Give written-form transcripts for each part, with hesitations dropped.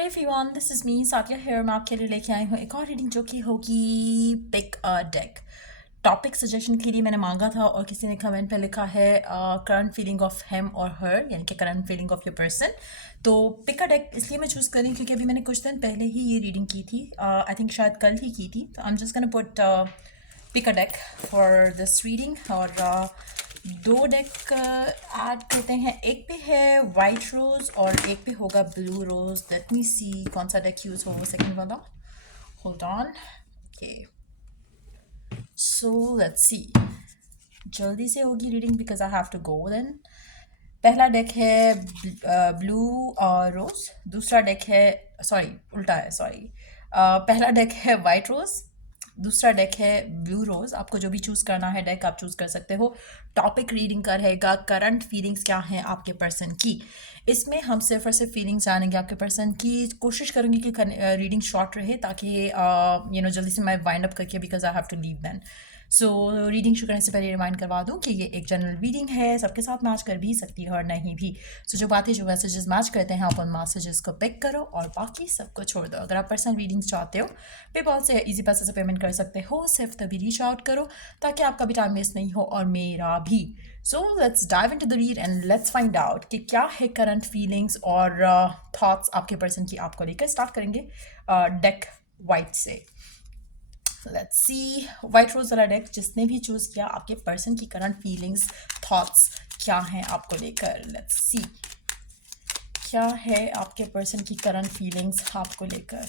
Hello everyone, this is me Sathiya here. मैं आपके लिए लेके आई हूँ एक और रीडिंग जो कि होगी pick a deck. Topic suggestion के लिए मैंने मांगा था और किसी ने कमेंट पे लिखा है करंट फीलिंग ऑफ हिम और हर, यानी कि current feeling of your person. तो पिक अ डेक इसलिए मैं चूज़ करी क्योंकि अभी मैंने कुछ दिन पहले ही ये रीडिंग की थी। आई थिंक शायद कल ही की थी। तो I am just gonna put pick a deck for this reading. और दो डेक ऐड करते हैं। एक पे है वाइट रोज और एक पे होगा blue rose. Let me see कौन सा डेक यूज होगा सेकंड वाला। Hold on. Okay, so let's see. जल्दी से होगी reading because I have to go then. पहला डेक है ब्लू रोज। दूसरा डेक है, सॉरी उल्टा है, सॉरी। पहला डेक है वाइट रोज, दूसरा डेक है ब्लू रोज। आपको जो भी चूज करना है डेक आप चूज कर सकते हो। टॉपिक रीडिंग का रहेगा करंट फीलिंग्स क्या हैं आपके पर्सन की। इसमें हम सिर्फ और सिर्फ फीलिंग्स जानेंगे आपके पर्सन की। कोशिश करूंगी कि रीडिंग शॉर्ट रहे ताकि जल्दी से मैं वाइंड अप करके, because I have to leave then. So reading शुरू करने से पहले रिमाइंड करवा दूं कि ये एक जनरल रीडिंग है, सबके साथ मैच कर भी सकती है और नहीं भी। सो जो बातें, जो मैसेजेस मैच करते हैं आप उन मैसेजेस को पिक करो और बाकी सबको छोड़ दो। अगर आप पर्सनल रीडिंग्स चाहते हो पेपॉल से इजी पैसे से पेमेंट कर सकते हो। सिर्फ तभी रीच आउट करो ताकि आपका भी टाइम वेस्ट नहीं हो और मेरा भी। So let's dive into the read and let's find out कि क्या है करंट फीलिंग्स और थॉट्स आपके पर्सन की आपको लेकर। स्टार्ट करेंगे डेक वाइट से। लेट्स सी वाइट रोज वाला डेक जिसने भी चूज किया, आपके पर्सन की करंट फीलिंग्स थॉट्स क्या हैं आपको लेकर। लेट्स सी क्या है आपके पर्सन की करंट फीलिंग्स आपको लेकर।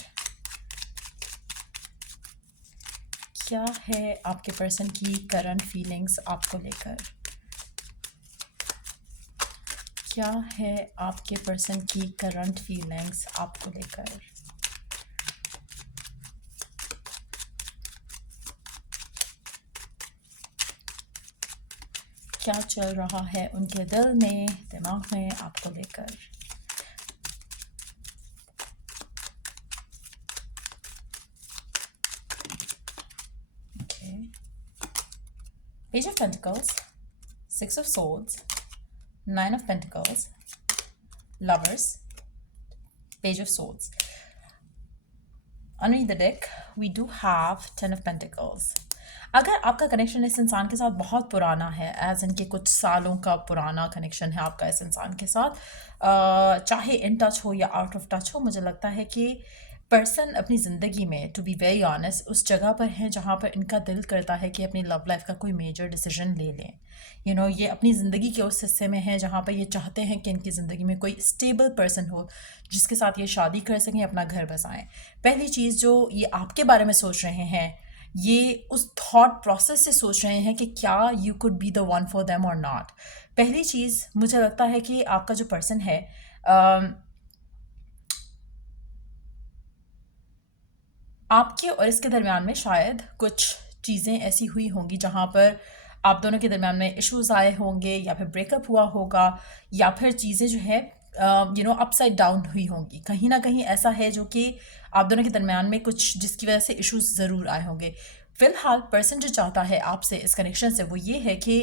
क्या है आपके पर्सन की करंट फीलिंग्स आपको लेकर। क्या है आपके पर्सन की करंट फीलिंग्स आपको लेकर। क्या चल रहा है उनके दिल में, दिमाग में आपको लेकर। Okay. Page of Pentacles, Six of Swords, Nine of Pentacles, Lovers, Page of Swords. Underneath the deck, we do have Ten of Pentacles. अगर आपका कनेक्शन इस इंसान के साथ बहुत पुराना है, एज इनके कुछ सालों का पुराना कनेक्शन है आपका इस इंसान के साथ, चाहे इन टच हो या आउट ऑफ टच हो, मुझे लगता है कि पर्सन अपनी ज़िंदगी में, टू बी वेरी ऑनेस्ट, उस जगह पर है जहाँ पर इनका दिल करता है कि अपनी लव लाइफ का कोई मेजर डिसीजन ले लें। ये अपनी ज़िंदगी के उस हिस्से में है जहाँ पर ये चाहते हैं कि इनकी ज़िंदगी में कोई स्टेबल पर्सन हो जिसके साथ ये शादी कर सकें, अपना घर बसाएं। पहली चीज़ जो ये आपके बारे में सोच रहे हैं, ये उस थॉट प्रोसेस से सोच रहे हैं कि क्या you could be the one for them और नॉट। पहली चीज़ मुझे लगता है कि आपका जो पर्सन है, आपके और इसके दरमियान में शायद कुछ चीज़ें ऐसी हुई होंगी जहाँ पर आप दोनों के दरमियान में इश्यूज आए होंगे, या फिर ब्रेकअप हुआ होगा, या फिर चीज़ें जो है अपसाइड डाउन हुई होंगी। कहीं ना कहीं ऐसा है जो कि आप दोनों के दरमियान में कुछ, जिसकी वजह से इश्यूज ज़रूर आए होंगे। फिलहाल पर्सन जो चाहता है आपसे इस कनेक्शन से वो ये है कि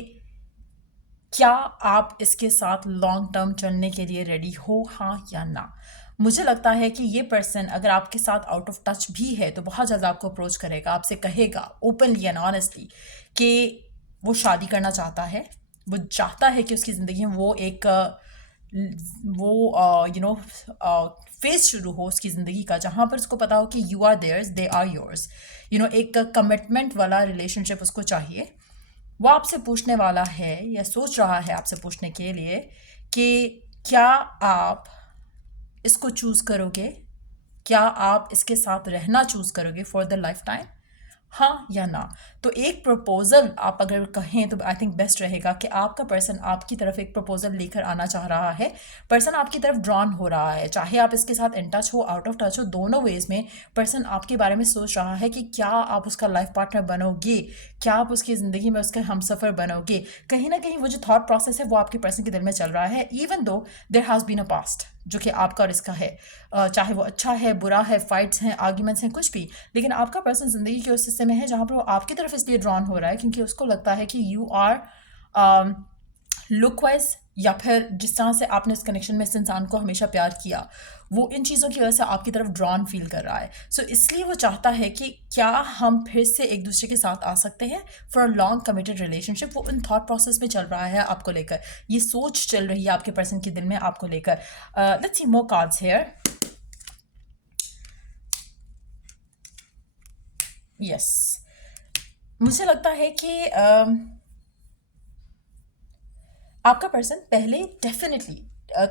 क्या आप इसके साथ लॉन्ग टर्म चलने के लिए रेडी हो, हाँ या ना। मुझे लगता है कि ये पर्सन अगर आपके साथ आउट ऑफ टच भी है तो बहुत ज़्यादा आपको अप्रोच करेगा, आपसे कहेगा ओपनली एंड ऑनेस्टली कि वो शादी करना चाहता है। वो चाहता है कि उसकी ज़िंदगी में वो एक फेज शुरू हो उसकी ज़िंदगी का जहाँ पर उसको पता हो कि you are theirs, they are yours. एक कमिटमेंट वाला रिलेशनशिप उसको चाहिए। वो आपसे पूछने वाला है या सोच रहा है आपसे पूछने के लिए कि क्या आप इसको चूज़ करोगे, क्या आप इसके साथ रहना चूज़ करोगे फॉर द लाइफ टाइम, हाँ या ना। तो एक प्रपोजल आप अगर कहें तो आई थिंक बेस्ट रहेगा कि आपका पर्सन आपकी तरफ एक प्रपोजल लेकर आना चाह रहा है। पर्सन आपकी तरफ ड्रॉन हो रहा है, चाहे आप इसके साथ इन टच हो, आउट ऑफ टच हो, दोनों वेज में पर्सन आपके बारे में सोच रहा है कि क्या आप उसका लाइफ पार्टनर बनोगे, क्या आप उसकी ज़िंदगी में उसके हमसफ़र बनोगे। कहीं ना कहीं वो जो थॉट प्रोसेस है वो आपके पर्सन के दिल में चल रहा है, even though there has been a past जो कि आपका और इसका है। चाहे वो अच्छा है, बुरा है, फाइट्स हैं, आर्ग्यूमेंट्स हैं, कुछ भी, लेकिन आपका पर्सन ज़िंदगी के उस हिस्से में है जहाँ पर वो आपकी तरफ इसलिए ड्रॉन हो रहा है क्योंकि उसको लगता है कि यू आर लुक वाइज या फिर जिस तरह से आपने इस कनेक्शन में इस इंसान को हमेशा प्यार किया, वो इन चीज़ों की वजह से आपकी तरफ ड्रॉन फील कर रहा है। सो इसलिए वो चाहता है कि क्या हम फिर से एक दूसरे के साथ आ सकते हैं for a long committed relationship. वो इन थॉट प्रोसेस में चल रहा है आपको लेकर, ये सोच चल रही है आपके पर्सन के दिल में आपको लेकर। Let's see more cards here. Yes, मुझे लगता है कि आपका पर्सन पहले definitely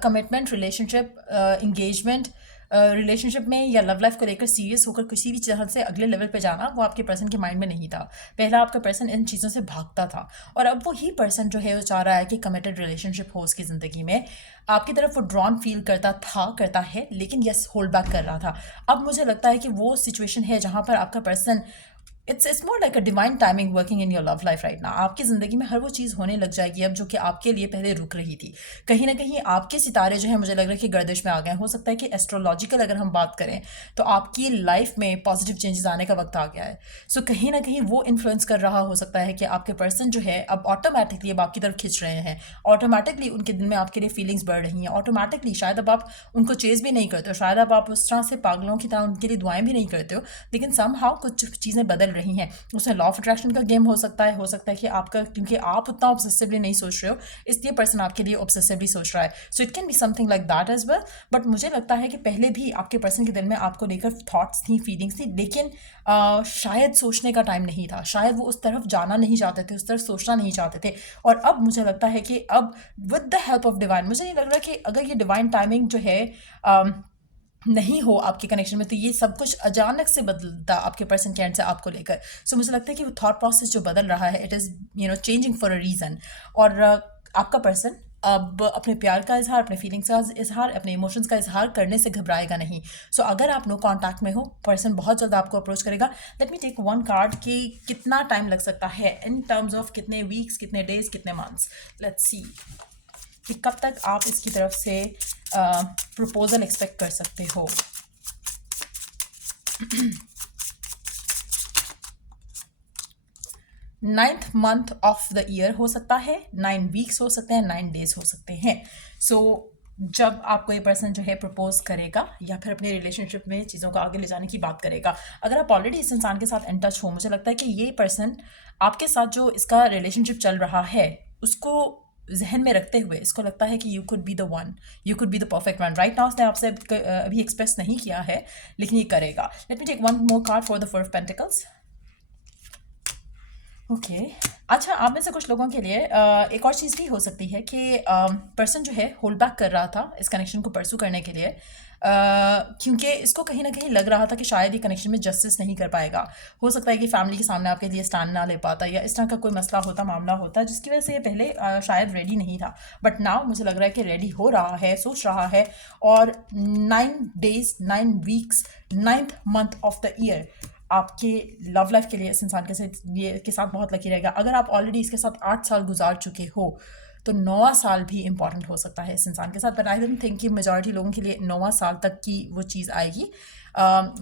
commitment, relationship, engagement, relationship में या लव लाइफ को लेकर सीरियस होकर किसी भी तरह से अगले लेवल पे जाना वो आपके पर्सन के माइंड में नहीं था। पहला आपका पर्सन इन चीज़ों से भागता था, और अब वही पर्सन जो है वो चाह रहा है कि कमिटेड रिलेशनशिप हो उसकी ज़िंदगी में। आपकी तरफ वो ड्रॉन फील करता था, करता है, लेकिन यस होल्ड बैक कर रहा था। अब मुझे लगता है कि वो सिचुएशन है जहाँ पर आपका person, it's more like a divine timing working in your love life right ना। आपकी ज़िंदगी में हर वो चीज़ होने लग जाएगी अब जो कि आपके लिए पहले रुक रही थी। कहीं ना कहीं आपके सितारे जो है मुझे लग रहा है कि गर्दिश में आ गए हैं। हो सकता है कि एस्ट्रोलॉजिकल अगर हम बात करें तो आपकी लाइफ में पॉजिटिव चेंजेस आने का वक्त आ गया है। सो कहीं ना कहीं वो इन्फ्लुएंस कर रहा हो सकता है कि आपके पर्सन जो है अब ऑटोमेटिकली अब आपकी तरफ खिंच रहे हैं, ऑटोमेटिकली उनके दिल में आपके लिए फीलिंग्स बढ़ रही हैं, ऑटोमेटिकली शायद अब आप उनको चेज भी नहीं करते हो, शायद अब आप उस तरह से पागलों की तरह उनके लिए दुआएं भी नहीं करते हो, लेकिन समहाउ कुछ चीज़ें बदल रही हैं। उसमें लॉ ऑफ अट्रैक्शन का गेम हो सकता है कि आपका, क्योंकि आप उतना ऑब्सेसिवली नहीं सोच रहे हो इसलिए पर्सन आपके लिए ऑब्सेसिवली सोच रहा है। So it can be something like that as well. But मुझे लगता है कि पहले भी आपके पर्सन के दिल में आपको लेकर थॉट्स थी, फीलिंग्स थी, लेकिन शायद सोचने का टाइम नहीं था, शायद वो उस तरफ जाना नहीं चाहते थे, उस तरफ सोचना नहीं चाहते थे। और अब मुझे लगता है कि अब with the help of divine, मुझे नहीं लग रहा कि अगर ये डिवाइन टाइमिंग जो है नहीं हो आपके कनेक्शन में तो ये सब कुछ अचानक से बदलता आपके पर्सन के एंड से आपको लेकर। सो मुझे लगता है कि वो थॉट प्रोसेस जो बदल रहा है it is changing for a reason. और आपका पर्सन अब अपने प्यार का इजहार, अपने फीलिंग्स का इजहार, अपने इमोशंस का इजहार करने से घबराएगा नहीं। सो अगर आप नो कांटेक्ट में हो, पर्सन बहुत जल्द आपको अप्रोच करेगा। Let me take one card कि कितना टाइम लग सकता है इन टर्म्स ऑफ कितने वीक्स, कितने डेज, कितने मंथ्स। लेट्स सी कि कब तक आप इसकी तरफ से प्रपोजल एक्सपेक्ट कर सकते हो। Ninth month of the year हो सकता है, 9 वीक्स हो सकते हैं, 9 डेज हो सकते हैं। सो जब आपको ये पर्सन जो है प्रपोज करेगा या फिर अपने रिलेशनशिप में चीज़ों को आगे ले जाने की बात करेगा, अगर आप ऑलरेडी इस इंसान के साथ इन टच हो, मुझे लगता है कि ये पर्सन आपके साथ जो इसका रिलेशनशिप चल रहा है उसको जहन में रखते हुए इसको लगता है कि you could be the one, you could be the perfect one. Right now उसने आपसे अभी एक्सप्रेस नहीं किया है लेकिन ये करेगा। Let me take one more card for the 4 of pentacles. Okay अच्छा, आप में से कुछ लोगों के लिए एक और चीज़ भी हो सकती है कि पर्सन जो है होल्ड बैक कर रहा था इस कनेक्शन को परसू करने के लिए, क्योंकि इसको कहीं ना कहीं लग रहा था कि शायद ये कनेक्शन में जस्टिस नहीं कर पाएगा। हो सकता है कि फैमिली के सामने आपके लिए स्टैंड ना ले पाता या इस तरह का कोई मसला होता, मामला होता, जिसकी वजह से ये पहले शायद रेडी नहीं था। बट नाउ मुझे लग रहा है कि रेडी हो रहा है, सोच रहा है। और 9 days, 9 weeks, 9th month of the year आपके लव लाइफ के लिए इस इंसान के साथ बहुत लकी रहेगा। अगर आप ऑलरेडी इसके साथ 8 साल गुजार चुके हो तो 9वां साल भी इंपॉर्टेंट हो सकता है इस इंसान के साथ। बट आई डोंट थिंक कि मेजॉरिटी लोगों के लिए 9वां साल तक की वो चीज़ आएगी।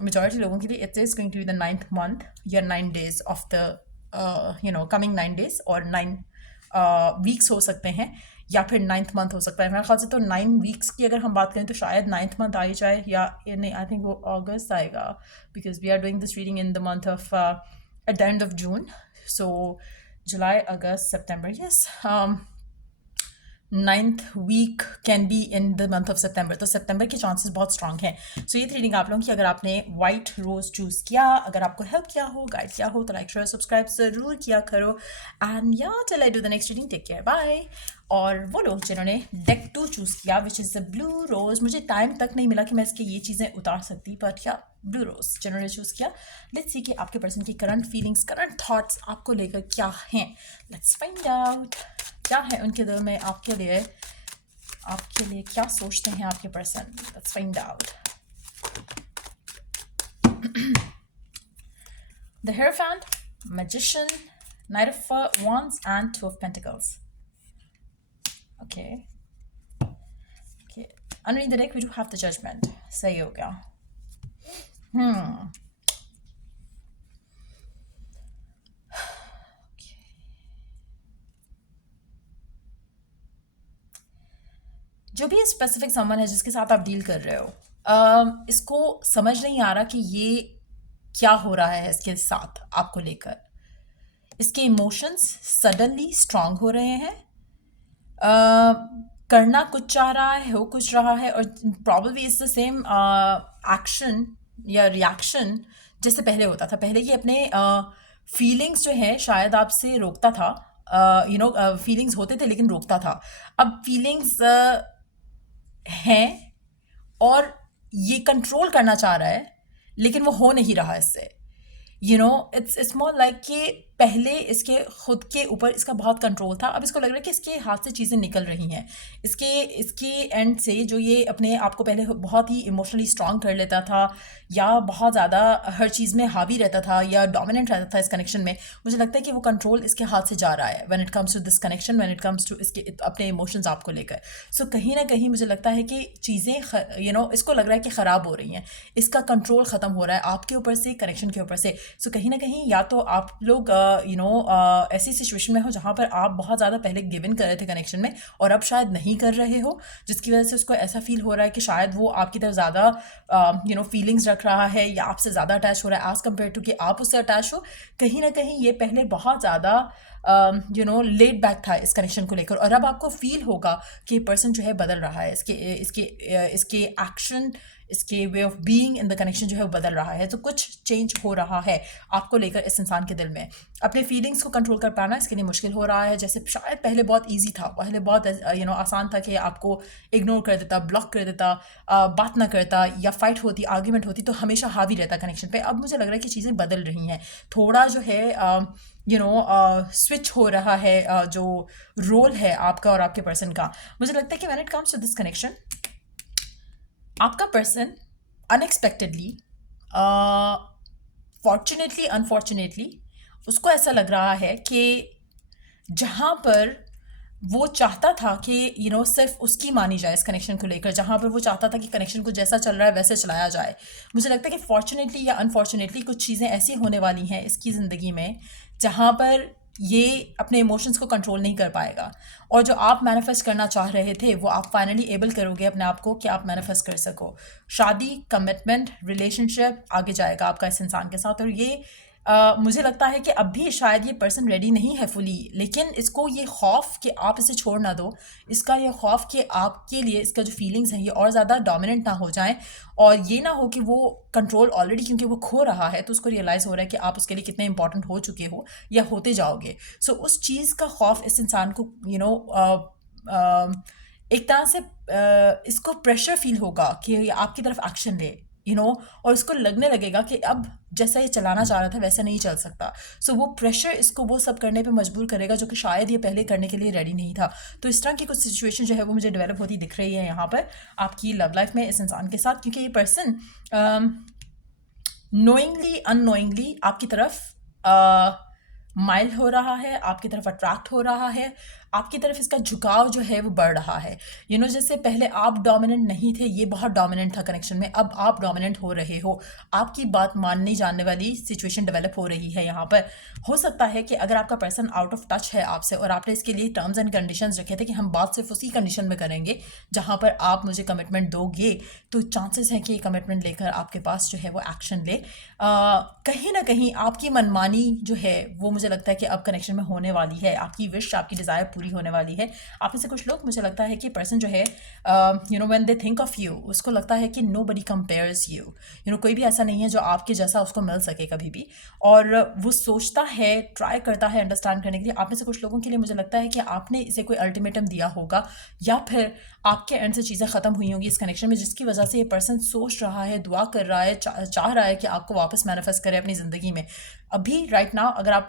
मेजॉरिटी लोगों के लिए it is going to be the 9th month या 9 days of the coming 9 days, और 9 वीक्स हो सकते हैं या फिर 9th मंथ हो सकता है। मेरे ख्याल से तो 9 वीक्स की अगर हम बात करें तो शायद 9th मंथ आ ही जाए, या नहीं, आई थिंक वो अगस्त आएगा, because we are doing this reading in the month of at the end of June. So जुलाई, अगस्त, सितंबर, yes, 9th week can be in the month of सितंबर। तो सितंबर के चांसेस बहुत स्ट्रांग हैं। सो ये थी रीडिंग आप लोगों की। अगर आपने वाइट रोज चूज़ किया, अगर आपको हेल्प किया हो, गाइड किया हो, तो लाइक शेयर सब्सक्राइब ज़रूर किया करो। एंड या till I do the next reading, take care, bye. और वो लोग जिन्होंने डेक 2 चूज़ किया which is the blue rose, मुझे टाइम तक नहीं मिला कि मैं इसकी ये चीज़ें उतार सकती, बट या ब्लू रोज जिन्होंने चूज़ किया, लेट्स सी कि आपके पर्सन की करंट फीलिंग्स, करंट थॉट्स आपको लेकर क्या हैं। लेट्स फाइंड आउट क्या है उनके दिल में आपके लिए क्या सोचते हैं आपके person. Let's find out. The hierophant, magician, knight of wands and 2 of pentacles. Okay. Underneath the deck we do have the judgment. सही हो गया। जो भी स्पेसिफिक समवन है जिसके साथ आप डील कर रहे हो, इसको समझ नहीं आ रहा कि ये क्या हो रहा है इसके साथ आपको लेकर। इसके इमोशंस सडनली स्ट्रांग हो रहे हैं। करना कुछ चाह रहा है, हो कुछ रहा है, और probably it's the same action या रिएक्शन जैसे पहले होता था। पहले ये अपने फीलिंग्स जो है शायद आपसे रोकता था, फीलिंग्स होते थे लेकिन रोकता था। अब फीलिंग्स हैं और ये कंट्रोल करना चाह रहा है लेकिन वो हो नहीं रहा इससे। इट्स मोर लाइक कि पहले इसके खुद के ऊपर इसका बहुत कंट्रोल था, अब इसको लग रहा है कि इसके हाथ से चीज़ें निकल रही हैं। इसके एंड से जो ये अपने आप को पहले बहुत ही इमोशनली स्ट्रांग कर लेता था या बहुत ज़्यादा हर चीज़ में हावी रहता था या डोमिनेंट रहता था इस कनेक्शन में, मुझे लगता है कि वो कंट्रोल इसके हाथ से जा रहा है when it comes to this connection, when it comes to इसके अपने इमोशंस आपको लेकर। सो कहीं ना कहीं मुझे लगता है कि चीज़ें इसको लग रहा है कि ख़राब हो रही हैं, इसका कंट्रोल ख़त्म हो रहा है आपके ऊपर से, कनेक्शन के ऊपर से। सो कहीं ना कहीं या तो आप लोग ऐसी सिचुएशन में हो जहाँ पर आप बहुत ज़्यादा पहले गिव इन कर रहे थे कनेक्शन में और अब शायद नहीं कर रहे हो, जिसकी वजह से उसको ऐसा फील हो रहा है कि शायद वो आपकी तरफ ज़्यादा फीलिंग्स रख रहा है या आपसे ज़्यादा अटैच हो रहा है एज़ कम्पेयर टू कि आप उससे अटैच हो। कहीं ना कहीं ये पहले बहुत ज़्यादा लेट बैक था इस कनेक्शन को लेकर, और अब आपको फील होगा कि पर्सन जो है बदल रहा है, इसके एक्शन, इसके way of being in the connection जो है वो बदल रहा है। तो कुछ चेंज हो रहा है आपको लेकर इस इंसान के दिल में। अपने फीलिंग्स को कंट्रोल कर पाना इसके लिए मुश्किल हो रहा है। जैसे शायद पहले बहुत ईजी था, पहले बहुत आसान था कि आपको इग्नोर कर देता, ब्लॉक कर देता, बात ना करता, या फाइट होती, आर्ग्यूमेंट होती तो हमेशा हावी रहता कनेक्शन पे। अब मुझे लग रहा है कि चीज़ें बदल रही हैं, थोड़ा जो है स्विच हो रहा है, जो रोल है आपका और आपके पर्सन का। मुझे लगता है कि when it comes to this connection, आपका पर्सन अनएक्सपेक्टेडली, फॉर्चुनेटली अनफॉर्चुनेटली, उसको ऐसा लग रहा है कि जहाँ पर वो चाहता था कि सिर्फ उसकी मानी जाए इस कनेक्शन को लेकर, जहाँ पर वो चाहता था कि कनेक्शन को जैसा चल रहा है वैसे चलाया जाए, मुझे लगता है कि फॉर्चुनेटली या अनफॉर्चुनेटली कुछ चीज़ें ऐसी होने वाली हैं इसकी ज़िंदगी में जहाँ पर ये अपने इमोशंस को कंट्रोल नहीं कर पाएगा, और जो आप मैनिफेस्ट करना चाह रहे थे वो आप फाइनली एबल करोगे अपने आप को कि आप मैनिफेस्ट कर सको। शादी, कमिटमेंट, रिलेशनशिप आगे जाएगा आपका इस इंसान के साथ। और ये मुझे लगता है कि अब भी शायद ये पर्सन रेडी नहीं है फुली, लेकिन इसको ये खौफ कि आप इसे छोड़ ना दो, इसका ये खौफ कि आपके लिए इसका जो फीलिंग्स हैं ये और ज़्यादा डोमिनेंट ना हो जाएं, और ये ना हो कि वो कंट्रोल ऑलरेडी क्योंकि वो खो रहा है तो उसको रियलाइज़ हो रहा है कि आप उसके लिए कितने इंपॉर्टेंट हो चुके हो या होते जाओगे। सो उस चीज़ का खौफ इस इंसान को एक तरह से इसको प्रेशर फील होगा कि आपकी तरफ एक्शन ले, और इसको लगने लगेगा कि अब जैसा ये चलाना चाह रहा था वैसा नहीं चल सकता। सो वो प्रेशर इसको वो सब करने पे मजबूर करेगा जो कि शायद ये पहले करने के लिए रेडी नहीं था। तो इस तरह की कुछ सिचुएशन जो है वो मुझे डेवलप होती दिख रही है यहाँ पर आपकी लव लाइफ में इस इंसान के साथ, क्योंकि ये पर्सन नोइंगली अननोइंगली आपकी तरफ माइल हो रहा है, आपकी तरफ अट्रैक्ट हो रहा है, आपकी तरफ इसका झुकाव जो है वो बढ़ रहा है। जैसे पहले आप डोमिनेंट नहीं थे, ये बहुत डोमिनेंट था कनेक्शन में, अब आप डोमिनेंट हो रहे हो, आपकी बात मानने जानने वाली सिचुएशन डेवलप हो रही है यहाँ पर। हो सकता है कि अगर आपका पर्सन आउट ऑफ टच है आपसे और आपने इसके लिए टर्म्स एंड कंडीशंस रखे थे कि हम बात सिर्फ उसी कंडीशन में करेंगे जहाँ पर आप मुझे कमिटमेंट दोगे, तो चांसेस हैं कि ये कमिटमेंट लेकर आपके पास जो है वो एक्शन ले। कहीं ना कहीं आपकी मनमानी जो है वो मुझे लगता है कि अब कनेक्शन में होने वाली है, आपकी विश, आपकी डिज़ायर पूरी होने वाली है। आप में से कुछ लोग, मुझे लगता है कि पर्सन जो है when they think of you, उसको लगता है कि नोबडी कंपेयर्स यू, कोई भी ऐसा नहीं है जो आपके जैसा उसको मिल सके कभी भी, और वो सोचता है, ट्राई करता है अंडरस्टैंड करने के लिए। आप में से कुछ लोगों के लिए मुझे लगता है कि आपने इसे कोई अल्टीमेटम दिया होगा या फिर आपके एंड से चीज़ें ख़त्म हुई होंगी इस कनेक्शन में, जिसकी वजह से ये पर्सन सोच रहा है, दुआ कर रहा है, चाह रहा है कि आपको वापस मैनिफेस्ट करे अपनी ज़िंदगी में। अभी राइट नाउ अगर आप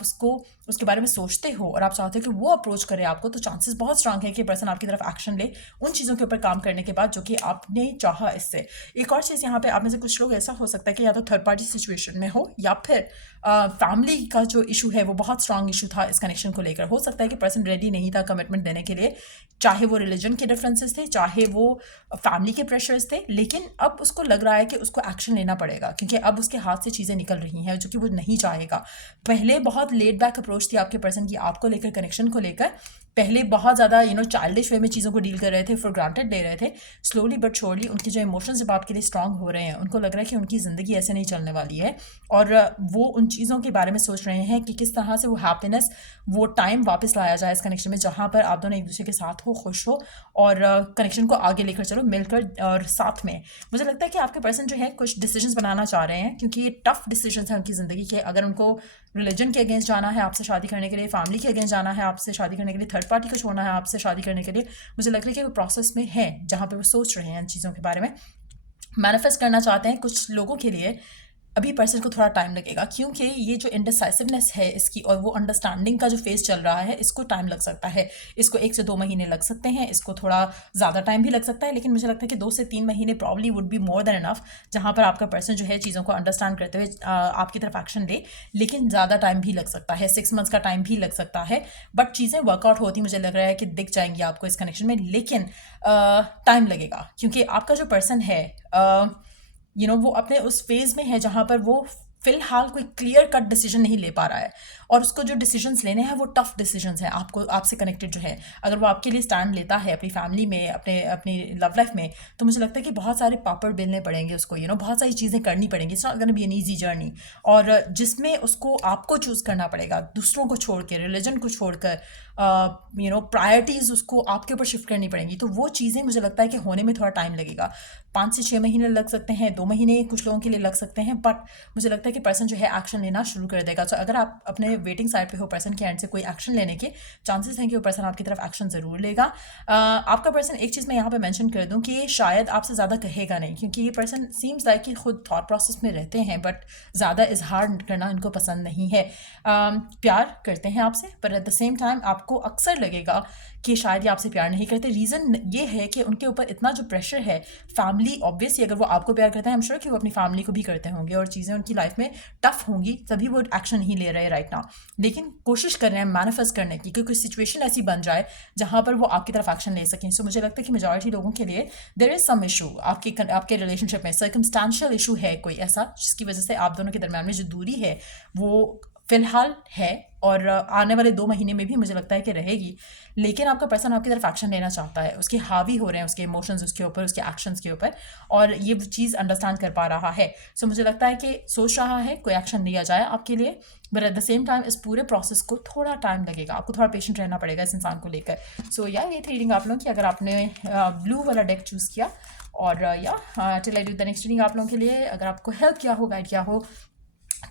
उसके बारे में सोचते हो और आप चाहते हो कि वो अप्रोच करे आपको, तो चांसेस बहुत स्ट्रांग है कि पर्सन आपकी तरफ एक्शन ले उन चीज़ों के ऊपर काम करने के बाद जो कि आपने चाहा इससे। एक और चीज़ यहाँ पे, आप में से कुछ लोग ऐसा हो सकता है कि या तो थर्ड पार्टी सिचुएशन में हो या फिर फैमिली का जो इशू है वो बहुत स्ट्रांग इशू था इस कनेक्शन को लेकर। हो सकता है कि पर्सन रेडी नहीं था कमिटमेंट देने के लिए, चाहे वो रिलीजन के डिफरेंसेस थे, चाहे वो फैमिली के प्रेशर्स थे, लेकिन अब उसको लग रहा है कि उसको एक्शन लेना पड़ेगा क्योंकि अब उसके हाथ से चीज़ें निकल रही हैं जो कि वो नहीं चाहेगा। पहले बहुत लेट बैक अप्रोच थी आपके पर्सन की आपको लेकर, कनेक्शन को लेकर, पहले बहुत ज़्यादा चाइल्डिश वे में चीज़ों को डील कर रहे थे, फॉर ग्रांटेड ले रहे थे, स्लोली बट श्योरली उनके जो इमोशंस जब आपके लिए स्ट्रांग हो रहे हैं, उनको लग रहा है कि उनकी ज़िंदगी ऐसे नहीं चलने वाली है, और वो उन चीज़ों के बारे में सोच रहे हैं कि किस तरह से वो हैप्पीनेस, वो टाइम वापस लाया जाए इस कनेक्शन में, जहाँ पर आप दोनों एक दूसरे के साथ हो, खुश हो, और कनेक्शन को आगे लेकर चलो मिलकर और साथ में। मुझे लगता है कि आपके पर्सन जो है कुछ डिसीजंस बनाना चाह रहे हैं, क्योंकि ये टफ डिसीजंस हैं उनकी ज़िंदगी के। अगर उनको रिलीजन के अगेंस्ट जाना है आपसे शादी करने के लिए, फैमिली के अगेंस्ट जाना है आपसे शादी करने के लिए, थर्ड पार्टी को छोड़ना है आपसे शादी करने के लिए, मुझे लग रहा है कि वो प्रोसेस में है जहाँ पे वो सोच रहे हैं इन चीज़ों के बारे में, मैनिफेस्ट करना चाहते हैं। कुछ लोगों के लिए अभी पर्सन को थोड़ा टाइम लगेगा, क्योंकि ये जो इंडिसाइसिवनेस है इसकी और वो अंडरस्टैंडिंग का जो फेज चल रहा है, इसको टाइम लग सकता है। इसको 1 से 2 महीने लग सकते हैं, इसको थोड़ा ज़्यादा टाइम भी लग सकता है, लेकिन मुझे लगता है कि 2 से 3 महीने probably would be more than enough, जहाँ पर आपका पर्सन जो है चीज़ों को अंडरस्टैंड करते हुए आपकी तरफ एक्शन दे। लेकिन ज़्यादा टाइम भी लग सकता है, 6 मंथ्स का टाइम भी लग सकता है, बट चीज़ें वर्कआउट होती मुझे लग रहा है कि दिख जाएंगी आपको इस कनेक्शन में, लेकिन टाइम लगेगा, क्योंकि आपका जो पर्सन है वो अपने उस फेज में है जहाँ पर वो फिलहाल कोई क्लियर कट डिसीजन नहीं ले पा रहा है, और उसको जो डिसीजंस लेने हैं वो टफ डिसीजंस हैं आपको, आपसे कनेक्टेड जो है। अगर वो आपके लिए स्टैंड लेता है अपनी फैमिली में, अपनी लव लाइफ में, तो मुझे लगता है कि बहुत सारे पापड़ बेलने पड़ेंगे उसको, बहुत सारी चीज़ें करनी पड़ेंगी। It's not gonna be an easy journey, और जिसमें उसको आपको चूज़ करना पड़ेगा, दूसरों को छोड़ के, रिलीजन को छोड़कर, प्रायोरिटीज़ उसको आपके ऊपर शिफ्ट करनी पड़ेंगी। तो वो चीज़ें मुझे लगता है कि होने में थोड़ा टाइम लगेगा, 5 से 6 महीने लग सकते हैं, 2 महीने कुछ लोगों के लिए लग सकते हैं, बट मुझे लगता है कि पर्सन जो है एक्शन लेना शुरू कर देगा। तो अगर आप अपने वेटिंग साइड पे हो पर्सन के एंड से कोई एक्शन लेने के चांसेस हैं कि वो पर्सन आपकी तरफ एक्शन ज़रूर लेगा। आपका पर्सन, एक चीज़ मैं यहाँ पे मेंशन कर दूँ कि शायद आपसे ज़्यादा कहेगा नहीं, क्योंकि ये पर्सन सीम्स लाइक कि खुद थॉट प्रोसेस में रहते हैं, बट ज़्यादा इजहार करना इनको पसंद नहीं है। प्यार करते हैं आपसे, पर एट द सेम टाइम आपको अक्सर लगेगा कि शायद ये आपसे प्यार नहीं करते। रीज़न ये है कि उनके ऊपर इतना जो प्रेशर है, फैमिली ऑब्वियसली, अगर वो आपको प्यार करते हैं, आई एम श्योर कि वो अपनी फैमिली को भी करते होंगे, और चीज़ें उनकी लाइफ में टफ होंगी, तभी वो एक्शन नहीं ले रहे राइट नाउ, लेकिन कोशिश कर रहे हैं मैनिफेस्ट करने की कि कोई सिचुएशन ऐसी बन जाए जहाँ पर वो आपकी तरफ एक्शन ले सकें। सो मुझे लगता है कि मेजॉरिटी लोगों के लिए देयर इज़ सम इशू आपके रिलेशनशिप में, सर्कमस्टेंशियल इशू है कोई ऐसा, जिसकी वजह से आप दोनों के दरम्यान में जो दूरी है वो फिलहाल है, और आने वाले 2 महीने में भी मुझे लगता है कि रहेगी। लेकिन आपका पर्सन आपकी तरफ एक्शन लेना चाहता है, उसके हावी हो रहे हैं उसके इमोशंस उसके ऊपर, उसके एक्शंस के ऊपर, और ये चीज़ अंडरस्टैंड कर पा रहा है। सो मुझे लगता है कि सोच रहा है कोई एक्शन लिया जाए आपके लिए, but at the same time इस पूरे प्रोसेस को थोड़ा टाइम लगेगा, आपको थोड़ा पेशेंट रहना पड़ेगा इस इंसान को लेकर। सो या ये थी रीडिंग आप लोगों की, अगर आपने ब्लू वाला डेक चूज़ किया, और या till I do the next reading आप लोगों के लिए, अगर आपको हेल्प किया हो, गाइड किया हो,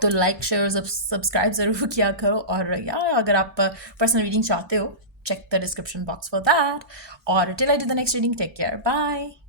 तो लाइक शेयर सब्सक्राइब ज़रूर किया करो। और या अगर आप पर्सनल रीडिंग चाहते हो, check the description box for that, or till I do the next reading, take care, bye.